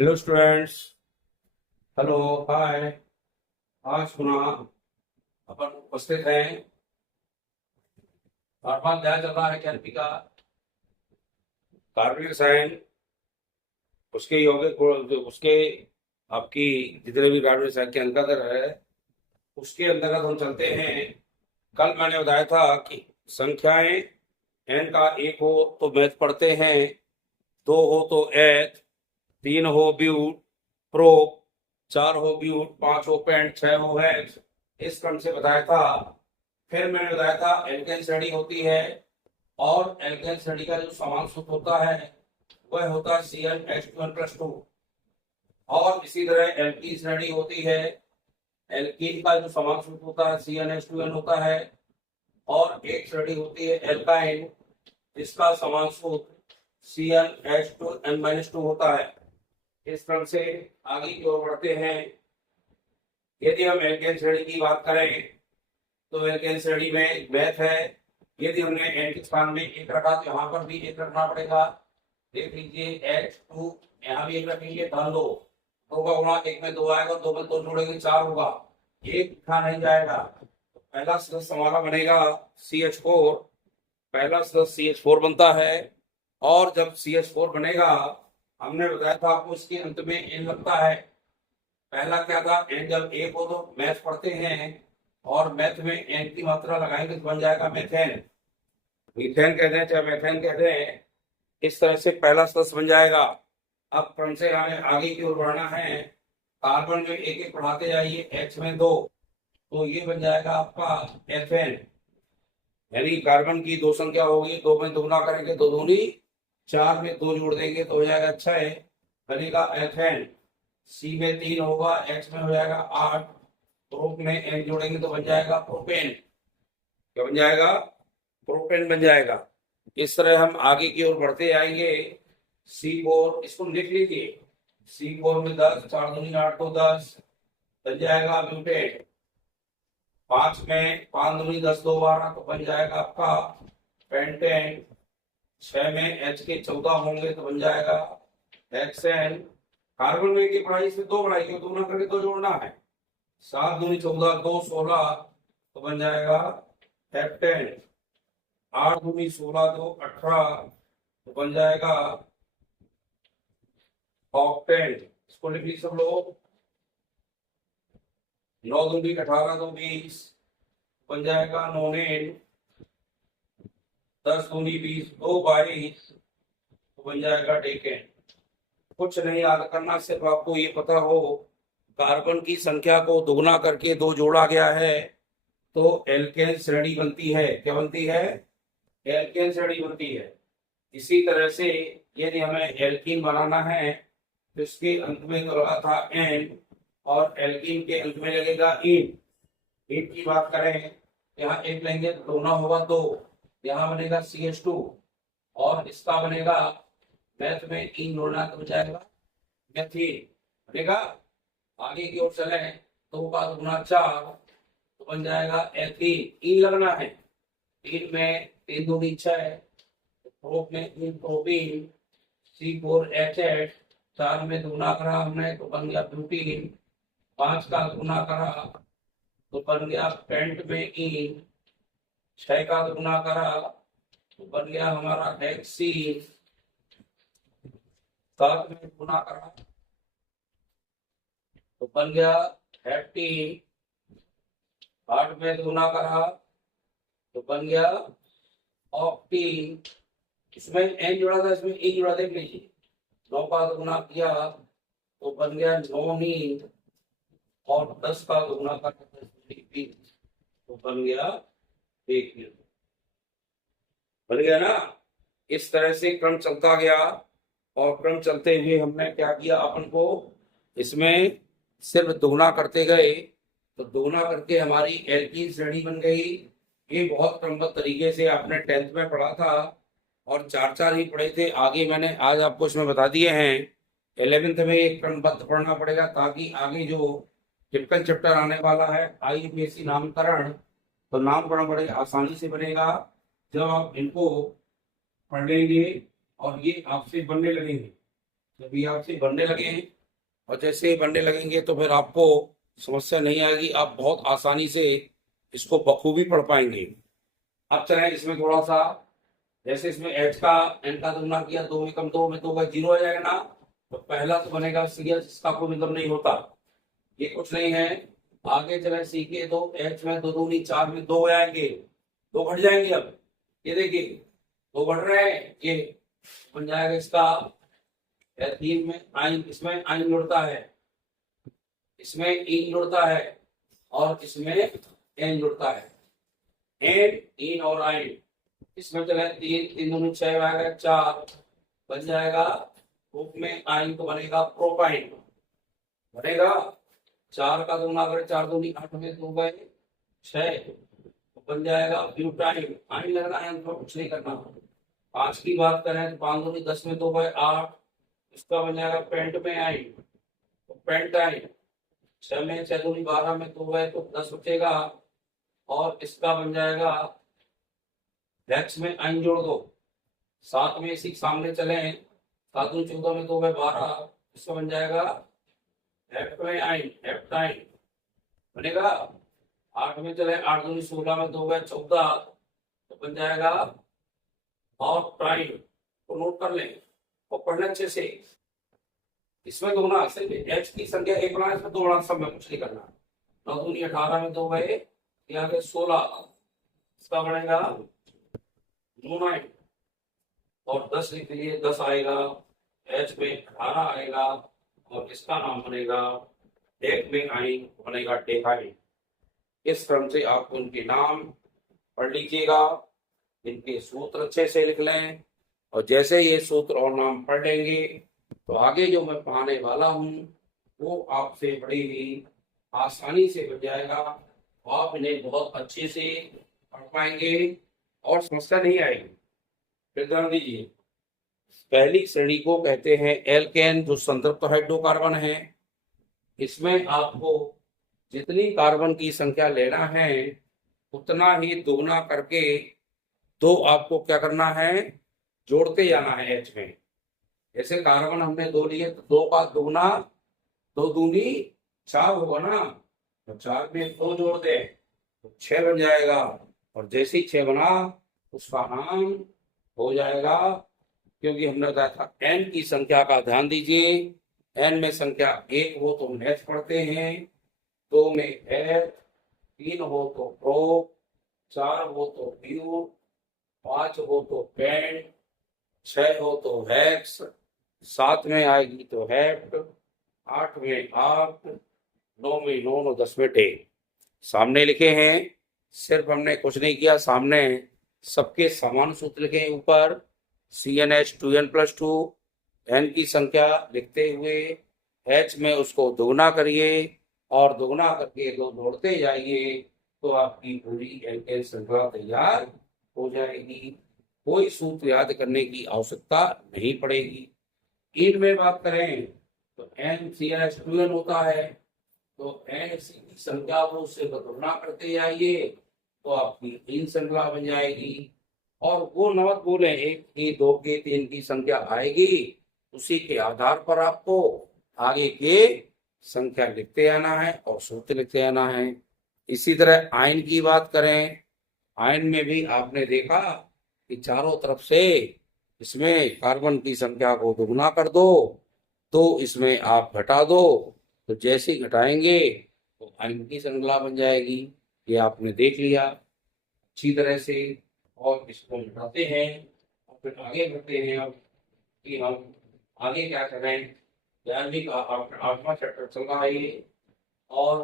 Hello students. Hello. हाय। आज सुना अपन उपस्थित हैं। नॉर्मल क्या चल रहा है कैलपी का कार्बनिक रसायन, उसके यौगिक गुण, उसके आपकी जितने भी कार्बनिक रसायन के अंतर्गत है उसके अंतर्गत हम चलते हैं। कल मैंने बताया था कि संख्याएं एन का एक हो तो मैथ पढ़ते हैं, दो हो तो एथ, तीन हो ब्यूट, प्रो, चार हो ब्यूट, पांच हो पेंट, छह हो हेक्स, इस क्रम से बताया था। फिर मैंने बताया था एल्केन श्रेणी होती है और एल्केन श्रेणी का जो समान सूत्र होता है वह होता है CnH2n+2। और इसी तरह एल्कीन श्रेणी होती है, एल्कीन का जो समान सूत्र होता है CnH2n होता है। और एक श्रेणी होती है एल्काइन, जिसका समान सूत्र CnH2n-2 होता है। इस क्रम से आगे की ओर बढ़ते हैं। यदि हम एल्केन श्रेणी की बात करें तो एल्केन श्रेणी में मैथ है। यदि हमने एन के स्थान में एक रखा तो यहाँ पर भी एक रखना पड़ेगा। देख लीजिए H2, यहाँ भी एक रखेंगे, धन दो, दो का गुणा एक में दो आएगा, दो में दो जोड़ेंगे चार होगा, एक लिखा नहीं जाएगा। तो पहला सदस्य हमारा बनेगा CH4। पहला सदस्य CH4 बनता है। और जब CH4 बनेगा, हमने बताया था आपको इसके अंत में एन लगता है। पहला क्या था, एन जब एक हो तो मैथ पढ़ते हैं और मैथ में एन की मात्रा लगाएंगे तो बन जाएगा मेथेन। मीथेन कहते हैं चाहे मेथेन कहते हैं। इस तरह से पहला सदस्य बन जाएगा। अब क्रम से हमें आगे की ओर बढ़ना है। कार्बन में एक एक बढ़ाते जाइए, H में दो, तो ये बन जाएगा आपका एथेन। यानी कार्बन की दो संख्या होगी, दो में दुगना करेंगे तो दूनी, चार में दो जोड़ देंगे तो हो जाएगा 6, बनेगा एथेन। सी में तीन होगा, X में हो जाएगा 8, प्रोप में N जोड़ेंगे तो बन जाएगा प्रोपेन। क्या बन जाएगा? प्रोपेन बन जाएगा। इस तरह हम आगे की ओर बढ़ते आएंगे। C4 इसको लिख लीजिए। C4 में 10, 4 दूनी 8 तो 10 बन जाएगा ब्यूटेन। 5 में 5 दूनी 10 दो 12 तो बन जाएगा आपका पेंटेन। 6 में H के 14 होंगे तो बन जाएगा हेक्सेन। कार्बन में की पढ़ाई से दो बढ़ाई दो ना करके दो जोड़ना है। 7 दूनी 14 2 16 तो बन जाएगा हेप्टेन। 8 दूनी 16 2 18 तो बन जाएगा ऑक्टेन। इसको लिख लीजिए सब लोग। 9 दूनी 18 2 20 बन जाएगा नोनेन। 10 दूनी 20 2 22 तो बन जाएगा डेकेन। कुछ नहीं याद करना, सिर्फ आपको ये पता हो कार्बन की संख्या को दुगना करके दो जोड़ा गया है तो एल्केन श्रेणी बनती है। क्या बनती है? एल्केन श्रेणी बनती है। इसी तरह से यदि हमें एल्कीन बनाना है तो इसके अंत में तो लगा था एन और एल्कीन के अंत में लगेगा इन। इन की बात करें, यहाँ एक लेंगे तो दोना होगा दो, यहाँ बनेगा CH2 और इसका बनेगा मैथ में इन जोड़ना तो बचाएगा मैथीन बनेगा। आगे की ओर चले, दो का दुगना 4 तो बन जाएगा एथीन। इन लगना है, तीन में तीन दूनी 6, प्रोप में इन प्रोपीन। C4H8 4 में दुगना करा हमने तो बन गया ब्यूटीन। 5 का गुना करा तो बन गया पेंट में इन। 6 का गुना करा तो बन गया हमारा हेक्सीन। 7 में गुना करा तो बन गया हेप्टीन। 8 में गुना करा तो बन गया ऑक्टीन। इसमें एन जुड़ा था, इसमें ई जुड़ा, देख लीजिए। 9 का गुना किया तो बन गया नोनीन और 10 का गुना करा तो बन गया डेकेन। बन गया ना? इस तरह से क्रम चलता गया और क्रम चलते हुए हमने क्या किया, अपन को इसमें सिर्फ दोगुना करते गए तो दोगुना करके हमारी एल्कीन श्रेणी बन गई। ये बहुत क्रमबद्ध तरीके से आपने 10th में पढ़ा था और चार चार ही पढ़े थे। आगे मैंने आज आपको इसमें बता दिए हैं। 11th में एक क्रमबद्ध पढ़ना पड़ेगा ताकि आगे जो टिपिकल चैप्टर आने वाला है IUPAC नामकरण, तो नामकरण बड़े आसानी से बनेगा जब आप इनको पढ़ लेंगे और ये आपसे बनने लगेंगे। जब ये आपसे बनने लगे, और जैसे ही बनने लगेंगे तो फिर आपको समस्या नहीं आएगी, आप बहुत आसानी से इसको बखूबी पढ़ पाएंगे। अब चलें इसमें थोड़ा सा, जैसे इसमें एच का एन का तुलना किया, 2 में कम 2 में 2 का 0 आ जाएगा ना, तो पहला तो बनेगा सी एच, जिसका कोई मतलब नहीं होता, ये कुछ नहीं है। आगे चले सी के, तो एच में 2 दूनी 4 में 2 आएंगे, 2 घट जाएंगे। अब ये देखिए 2 बढ़ रहे हैं, ये बन जाएगा इसका 3 में आइन, इसमें आइन जुड़ता है, इसमें इन जुड़ता है, और इसमें एन जुड़ता है, एन इन और आइन। इसमें चले 3 3 दूनी 6 आएगा, 4 बन जाएगा, ग्रुप में आइन तो बनेगा प्रोपाइन, बनेगा 4 का दूना अगर 4 दूनी 8 में 2 गए 6, तो बन जाएगा ब्यूटाइन। आइन लगना है, तो कुछ नहीं करना। 5 की बात करें तो 5 दूनी 10 में 2 गए 8, इसका बन जाएगा पेंट में आइन, तो पेंटाइन। 6 में 6 दूनी 12 में 2 गए तो 10 बचेगा, और इसका बन जाएगा हेक्स में आइन जोड़ दो, 7 में इसी सामने चले 7 दूनी 14 में 2 गए 12, इसका बन जाएगा हेप्ट में आइन, हेप्टाइन बनेगा। 8 में चले 8 दूनी 16 में 2 गए 14, तो बन जाएगा और टाइम को नोट कर लें और पढ़ना अच्छे से। इसमें दो ना सिर्फ एच की संख्या एक बना, इसमें 2 बना, सब में कुछ नहीं करना। 9 दूनी 18 में 2 गए, यहाँ पे 16, इसका बनेगा 9 और 10 लिख लीजिए, 10 आएगा, एच में 18 आएगा, और इसका नाम बनेगा डेक में आइन, बनेगा डेकाइन। इस क्रम से आप उनके नाम पढ़ लीजिएगा, इनके सूत्र अच्छे से लिख लें, और जैसे ये सूत्र और नाम पढ़ लेंगे तो आगे जो मैं पढ़ाने वाला हूँ वो आपसे बड़ी ही आसानी से बन जाएगा। आप इन्हें बहुत अच्छे से पढ़ पाएंगे और समस्या नहीं आएगी। फिर ध्यान दीजिए, पहली श्रेणी को कहते हैं एल्केन, जो संतृप्त हाइड्रोकार्बन है। इसमें आपको जितनी कार्बन की संख्या लेना है उतना ही दोगुना करके दो आपको क्या करना है, जोड़ते जाना है एच में। जैसे कार्बन हमने 2 लिए तो 2 का दोगुना, 2 दूनी 4 होगा ना, तो 4 में 2 जोड़ दे तो 6 बन जाएगा, और जैसे ही 6 बना उसका नाम हो जाएगा, क्योंकि हमने बताया था एन की संख्या का ध्यान दीजिए। एन में संख्या 1 हो तो हम एच पढ़ते हैं, 2 में एच, 3 हो तो प्रो, 4 हो तो ब्यू, 5 हो तो पेंट, 6 हो तो हेक्स, 7 में आएगी तो हेप्ट, 8 में आप्ट, 9 में 9, 10 में टेक। सामने लिखे हैं, सिर्फ हमने कुछ नहीं किया, सामने सबके समान सूत्र लिखे ऊपर, CnH2n+2, एन की संख्या लिखते हुए एच में उसको दोगुना करिए और दोगुना करके दो जोड़ते जाइए, तो आपकी पूरी एल्केन श्रृंखला तैयार हो जाएगी। कोई सूत्र याद करने की आवश्यकता नहीं पड़ेगी। इन में बात करें तो NCH2n होता है, तो NC की संख्या को उससे दोगुना करते जाइए तो आपकी इन श्रृंखला बन जाएगी। और वो मत बोले 1 की 2 की 3 की संख्या आएगी, उसी के आधार पर आपको आगे के संख्या लिखते आना है और सूत्र लिखते आना है। इसी तरह आयन की बात करें, आयन में भी आपने देखा कि चारों तरफ से इसमें कार्बन की संख्या को दोगुना कर दो तो इसमें आप घटा दो, तो जैसे ही घटाएंगे तो आयन की श्रृंखला बन जाएगी। ये आपने देख लिया अच्छी तरह से, और इसको घटाते हैं और फिर आगे बढ़ते हैं। अब कि हम आगे क्या करें, 11वीं का 8वां चैप्टर चल रहा है ये, और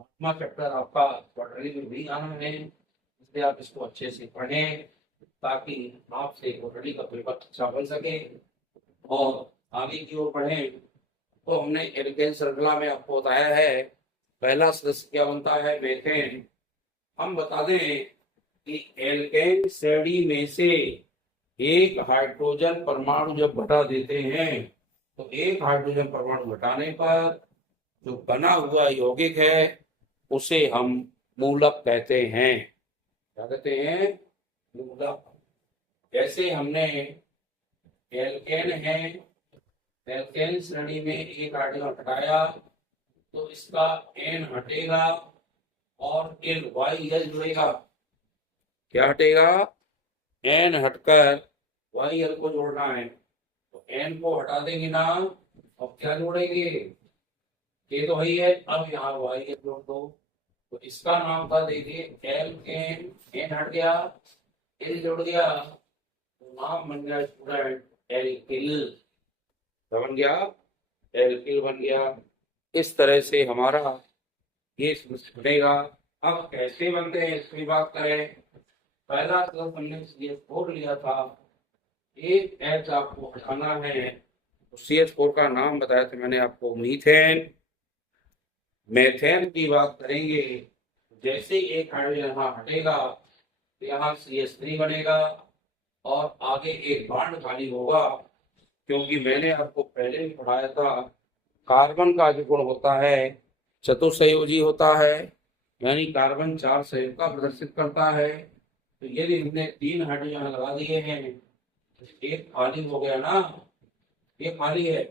8वां चैप्टर आपका क्वार्टरली में भी आना है, इसलिए आप इसको अच्छे से पढ़ें ताकि आपसे क्वार्टरली का पेपर अच्छा बन सके और आगे की ओर बढ़ें। तो हमने एल्केन श्रृंखला में आपको बताया है पहला सदस्य क्या बनता है, मीथेन। हम बता दें कि एल्केन श्रेणी में से एक हाइड्रोजन परमाणु जब घटा देते हैं तो एक हाइड्रोजन परमाणु घटाने पर जो बना हुआ यौगिक है उसे हम मूलक कहते हैं। क्या कहते हैं? मूलक। जैसे हमने एल्केन है, एल्केन श्रेणी में एक हाइड्रोजन हटाया तो इसका एन हटेगा और एल वाई एल जुड़ेगा। क्या हटेगा? एन हटकर वाई एल को जोड़ना है, तो एन को हटा देंगे ना, अब क्या जोड़ेंगे? ये तो वही है, अब यहाँ वाई एल जोड़ दो। तो इसका नाम था, देखिए एल्केन, एन हट गया, एल जोड़ दिया, तो नाम बन गया स्टूडेंट एल्किल। क्या बन गया? एल्किल बन गया। इस तरह से हमारा ये बनेगा। अब कैसे बनते हैं इसकी बात करें। पहला तो हमने CH4 लिया था, एक H आपको हटाना है, तो CH4 का नाम बताया था मैंने आपको, मीथेन। मेथेन की बात करेंगे, जैसे एक हाइड्रोजन यहाँ हटेगा तो यहाँ CH3 बनेगा और आगे एक बॉन्ड खाली होगा, क्योंकि मैंने आपको पहले ही पढ़ाया था कार्बन का जो गुण होता है चतुसंयोजी होता है, यानी कार्बन 4 संयोग का प्रदर्शित करता है। तो यदि हमने 3 हाइड्रोजन लगा दिए हैं, एक खाली हो गया ना, ये खाली है,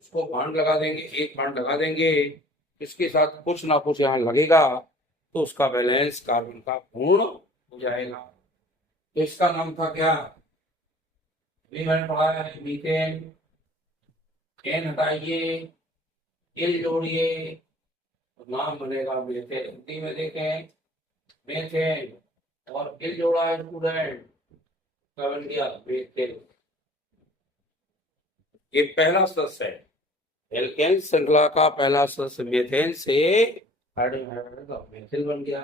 उसको बॉन्ड लगा देंगे, एक बॉन्ड लगा देंगे, इसके साथ कुछ ना कुछ यहाँ लगेगा, तो उसका बैलेंस कार्बन का पूर्ण हो जाएगा। तो इसका नाम था क्या? अभी मैंने पढ़ाया है मीथेन। एन हटाइए, एल जोड़िए, तो नाम बनेगा मेथेन। हिंदी में देखें, मेथेन और एल जोड़ा है स्टूडेंट, क्या बन गया? मेथेन। ये पहला सदस्य है, एल्केन श्रृंखला का पहला सदस्य मेथेन से हाइड्रोजन मेथिल बन गया।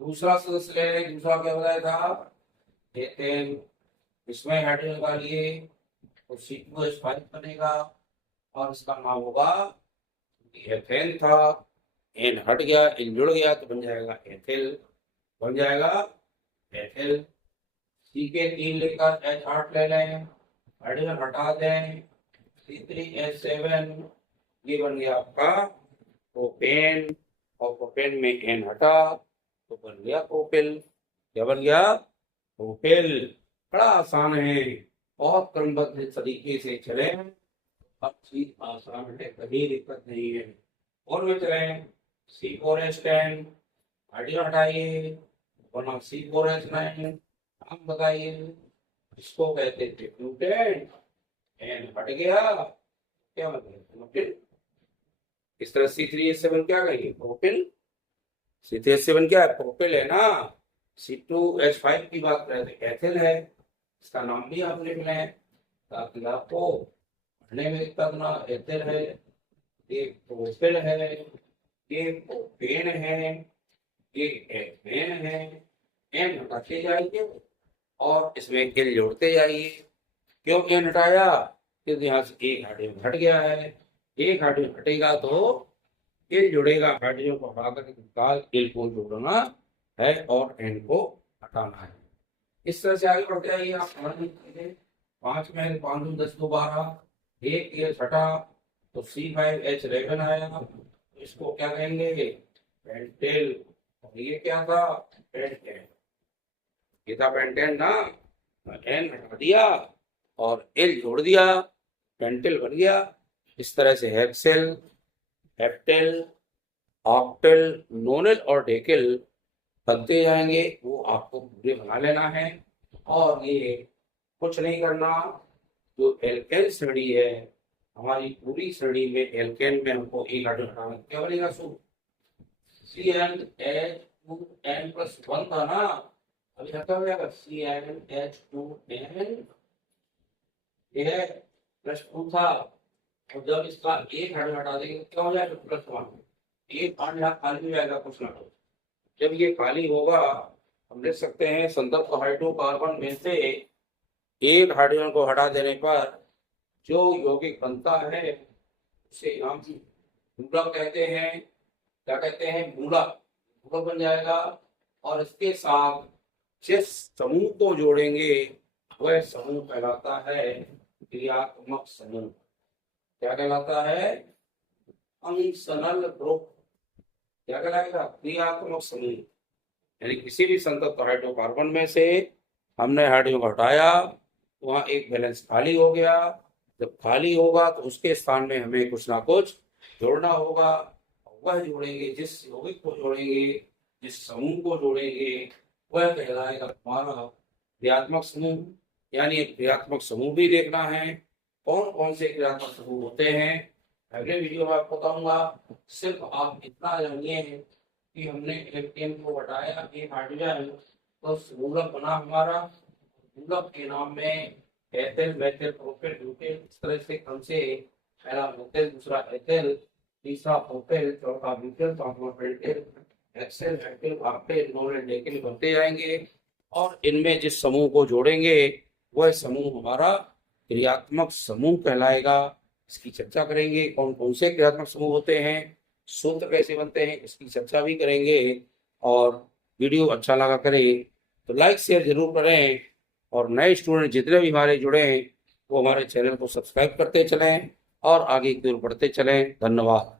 दूसरा सदस्य ले लें, दूसरा क्या बताया था? एथेन। इसमें हाइड्रोजन का लिए तो C2H5 बनेगा और इसका नाम होगा, एथेन था, एन हट गया, एन जुड़ गया, तो बन जाएगा एथिल, बन जाएगा एथिल। C के 3 लेकर H8 ले लें, हाइड्रोजन हटा दें, C3H7, ये बन गया आपका प्रोपेन, और प्रोपेन में एन हटा तो बन गया प्रोपिल। क्या बन गया? प्रोपिल। बड़ा आसान है, बहुत क्रमबद्ध तरीके से चले, अब चीज आसान है, कभी दिक्कत नहीं है। और में चले, C4H10, हाइड्रोजन हटाइए, बना C4H9, नाम बताइए, इसको कहते थे ग्लूटेन, एन हट गया, क्या मतलब? इस तरह C3H7 क्या कहेंगे? प्रोपिल। C3H7 क्या है? प्रोपिल है ना। C2H5 की बात करें तो एथिल है, इसका नाम भी आप लिख लें ताकि आपको पढ़ने में दिक्कत ना। एथिल है, ये प्रोपिल है, ये प्रोपेन है, ये एथेन है। एन हटाते जाइए और इसमें एल जोड़ते जाइए। क्यों एन हटाया? क्योंकि यहाँ से एक हाइड्रोजन हट गया है, एक हाइड्रोजन हटेगा तो एल जुड़ेगा, हाइड्रोजन को हटाकर निकाल एल को जोड़ना है और एन को हटाना है। इस तरह से आगे बढ़ते आइए आप। 5 में 5 दूनी 10 दो 12, एक एच हटा तो C5H11 आया, तो इसको क्या कहेंगे? पेंटेल। और ये क्या था? पेंटेन। ये था पेंटेन ना, एन हटा दिया और एल जोड़ दिया, पेंटेल बन गया। इस तरह से हेक्सेल, हेप्टेल, ऑक्टेल, नोनेल और डेकेल बनते जाएंगे, वो आपको पूरे बना लेना है। और ये कुछ नहीं करना, जो एल्केन श्रेणी है हमारी, पूरी श्रेणी में एल्केन में हमको एक हाइड्रोजन हटाना, क्या बनेगा? CnH2n+1 था ना, अभी हटा हो जाएगा CnH2n, ये +2 था, और जब इसका एक हाइड्रोजन हटा देंगे क्या हो जाएगा? +1। एक बॉन्ड यहाँ खाली हो जाएगा कुछ ना कुछ। जब ये खाली होगा, हम लिख सकते हैं संदर्भ हाइड्रोकार्बन में से एक हाइड्रोजन को हटा देने पर जो यौगिक बनता है उसे हम मूलक कहते हैं। क्या कहते हैं? मूलक। मूलक बन जाएगा, और इसके साथ जिस समूह को जोड़ेंगे वह समूह कहलाता है क्रियात्मक समूह। क्या कहलाता है? Functional group. क्या कहलाएगा? क्रियात्मक समूह। यानी किसी भी संतप्त हाइड्रोकार्बन में से हमने हाइड्रोजन को हटाया, वहां एक बैलेंस खाली हो गया, जब खाली होगा तो उसके स्थान में हमें कुछ ना कुछ जोड़ना होगा। वह जोड़ेंगे, जिस यौगिक को जोड़ेंगे, जिस समूह को जोड़ेंगे, वह कहलाएगा हमारा क्रियात्मक समूह। यानी एक क्रियात्मक समूह भी देखना है। कौन कौन से क्रियात्मक समूह होते हैं अगले वीडियो में आपको बताऊंगा। सिर्फ आप इतना जानिए कि हमने इलेक्ट्रॉन को हटाया एक हाइड्रोजन, तो समूलक बना हमारा। समूलक के नाम में एथिल, मेथिल, प्रोपेल, ब्यूटेन, इस तरह से क्रम से पहला मेथिल, दूसरा एथिल, तीसरा प्रोपेल, चौथा ब्यूटेन, पांचवा pentane, hexane, heptane, octane, nonane, decane बनते जाएंगे। और इनमें जिस समूह को जोड़ेंगे वह समूह हमारा क्रियात्मक समूह कहलाएगा। इसकी चर्चा करेंगे, कौन कौन से क्रियात्मक समूह होते हैं, सूत्र कैसे बनते हैं, इसकी चर्चा भी करेंगे। और वीडियो अच्छा लगा करें तो लाइक शेयर जरूर करें। और नए स्टूडेंट जितने भी हमारे जुड़े हैं वो हमारे चैनल को सब्सक्राइब करते चलें और आगे की ओर बढ़ते चलें। धन्यवाद।